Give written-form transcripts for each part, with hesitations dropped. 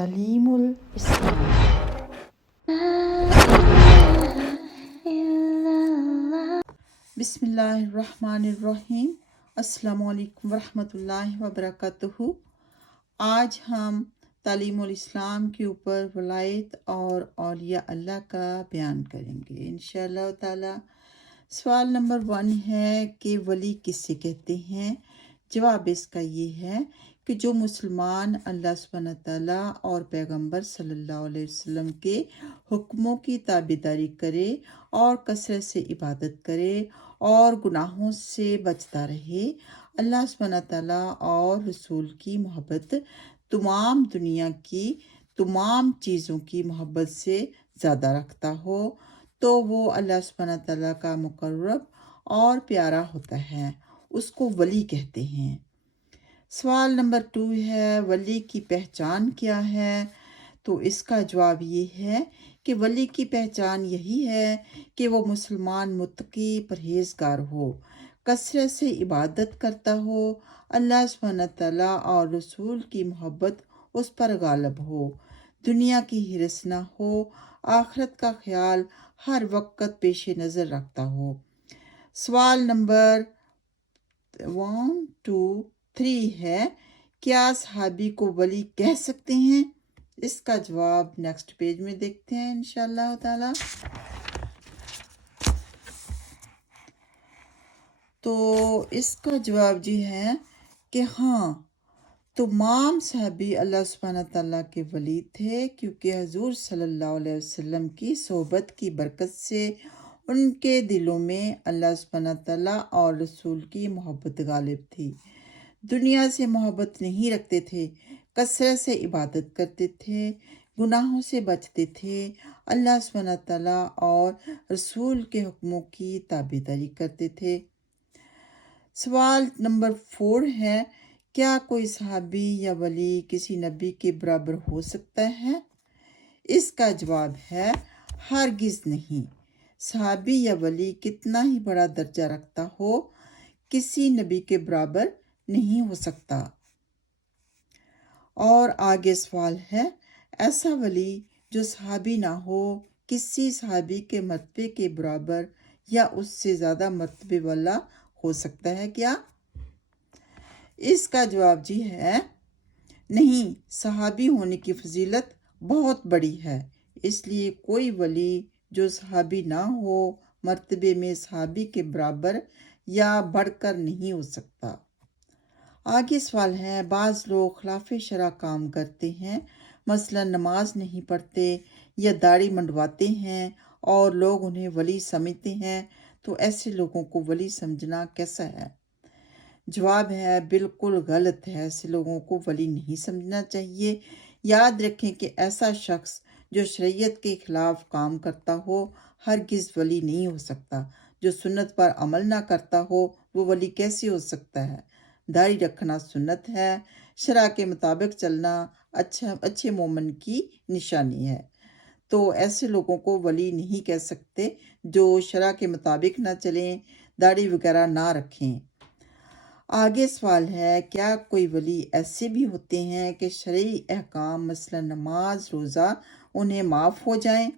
तालीमुल इस्लाम। बिस्मिल्लाहिर्रहमानिर्रहीम। अस्सलामु अलैकुम वरहमतुल्लाहि वबरकातुहू। आज हम तालीमुल इस्लाम के ऊपर वलायत और औलिया अल्लाह का बयान करेंगे इंशाअल्लाह ताला। सवाल नंबर 1 है कि वली किससे कहते हैं। जवाब इसका ये है कि जो मुसलमान अल्लाह सुब्हानहू तआला और पैगंबर सल्लल्लाहु अलैहि वसल्लम के हुक्मों की ताबेदारी करे और कसरत से इबादत करे और गुनाहों से बचता रहे, अल्लाह सुब्हानहू तआला और रसूल की मोहब्बत तमाम दुनिया की तमाम चीज़ों की मोहब्बत से ज़्यादा रखता हो, तो वो अल्लाह सुब्हानहू तआला का मुकर्रब और प्यारा होता है, उसको वली कहते हैं। सवाल नंबर 2 है वली की पहचान क्या है। तो इसका जवाब ये है कि वली की पहचान यही है कि वो मुसलमान मुत्तकी परहेज़गार हो, कसरत से इबादत करता हो, अल्लाह सुब्हानहू तआला और रसूल की मोहब्बत उस पर गालिब हो, दुनिया की हिरस ना हो, आखिरत का ख्याल हर वक्त पेश नज़र रखता हो। सवाल नंबर 1, 2, 3 है क्या सहाबी को वली कह सकते हैं। इसका जवाब नेक्स्ट पेज में देखते हैं इंशाअल्लाह ताला। तो इसका जवाब जी है कि हाँ, तमाम सहाबी अल्लाह सुब्हानहू तआला के वली थे, क्योंकि हुज़ूर सल्लल्लाहु अलैहि वसल्लम की सोहबत की बरकत से उनके दिलों में अल्लाह सुब्हानहू तआला और रसूल की मोहब्बत गालिब थी। दुनिया से मोहब्बत नहीं रखते थे, कसरत से इबादत करते थे, गुनाहों से बचते थे, अल्लाह सुब्हानहू तआला और रसूल के हुक्मों की ताबेदारी करते थे। सवाल नंबर 4 है क्या कोई सहाबी या वली किसी नबी के बराबर हो सकता है। इसका जवाब है हरगिज़ नहीं। सहाबी या वली कितना ही बड़ा दर्जा रखता हो, किसी नबी के बराबर नहीं हो सकता। और आगे सवाल है ऐसा वली जो सहाबी ना हो, किसी सहाबी के मर्तबे के बराबर या उससे ज़्यादा मर्तबे वाला हो सकता है क्या। इसका जवाब जी है नहीं। सहाबी होने की फजीलत बहुत बड़ी है, इसलिए कोई वली जो सहाबी ना हो मर्तबे में सहाबी के बराबर या बढ़कर नहीं हो सकता। आगे सवाल है बाज़ लोग खिलाफ़ शरअ काम करते हैं, मसलन नमाज नहीं पढ़ते या दाढ़ी मंडवाते हैं और लोग उन्हें वली समझते हैं, तो ऐसे लोगों को वली समझना कैसा है। जवाब है बिल्कुल गलत है, ऐसे लोगों को वली नहीं समझना चाहिए। याद रखें कि ऐसा शख्स जो शरीयत के ख़िलाफ़ काम करता हो हरगिज़ वली नहीं हो सकता। जो सुन्नत पर अमल ना करता हो वो वली कैसे हो सकता है। दाढ़ी रखना सुन्नत है, शरअ के मुताबिक चलना अच्छे मोमिन की निशानी है, तो ऐसे लोगों को वली नहीं कह सकते जो शरअ के मुताबिक ना चलें, दाढ़ी वगैरह ना रखें। आगे सवाल है क्या कोई वली ऐसे भी होते हैं कि शरई अहकाम मसलन नमाज रोज़ा उन्हें माफ़ हो जाएं।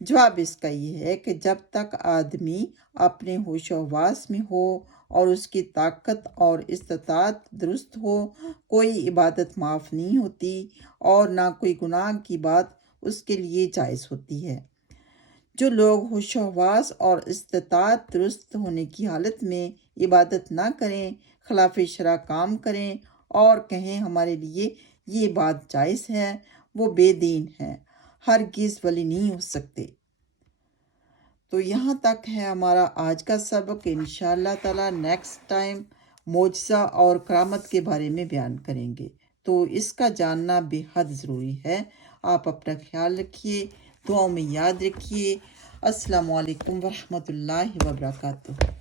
जवाब इसका ये है कि जब तक आदमी अपने होश व हवास में हो और उसकी ताकत और इस्तात दुरुस्त हो, कोई इबादत माफ़ नहीं होती और ना कोई गुनाह की बात उसके लिए जायज़ होती है। जो लोग होश व हवास और इस्तात दुरुस्त होने की हालत में इबादत ना करें, खिलाफ शरअ काम करें और कहें हमारे लिए ये बात जायज़ है, वो बेदीन हैं, हरगिज़ वली नहीं हो सकते। तो यहाँ तक है हमारा आज का सबक। इंशाअल्लाह ताला नेक्स्ट टाइम मोजज़ा और करामत के बारे में बयान करेंगे, तो इसका जानना बेहद ज़रूरी है। आप अपना ख्याल रखिए, दुआओं में याद रखिए। अस्सलामु अलैकुम वरहमतुल्लाहि वबरकातुहू।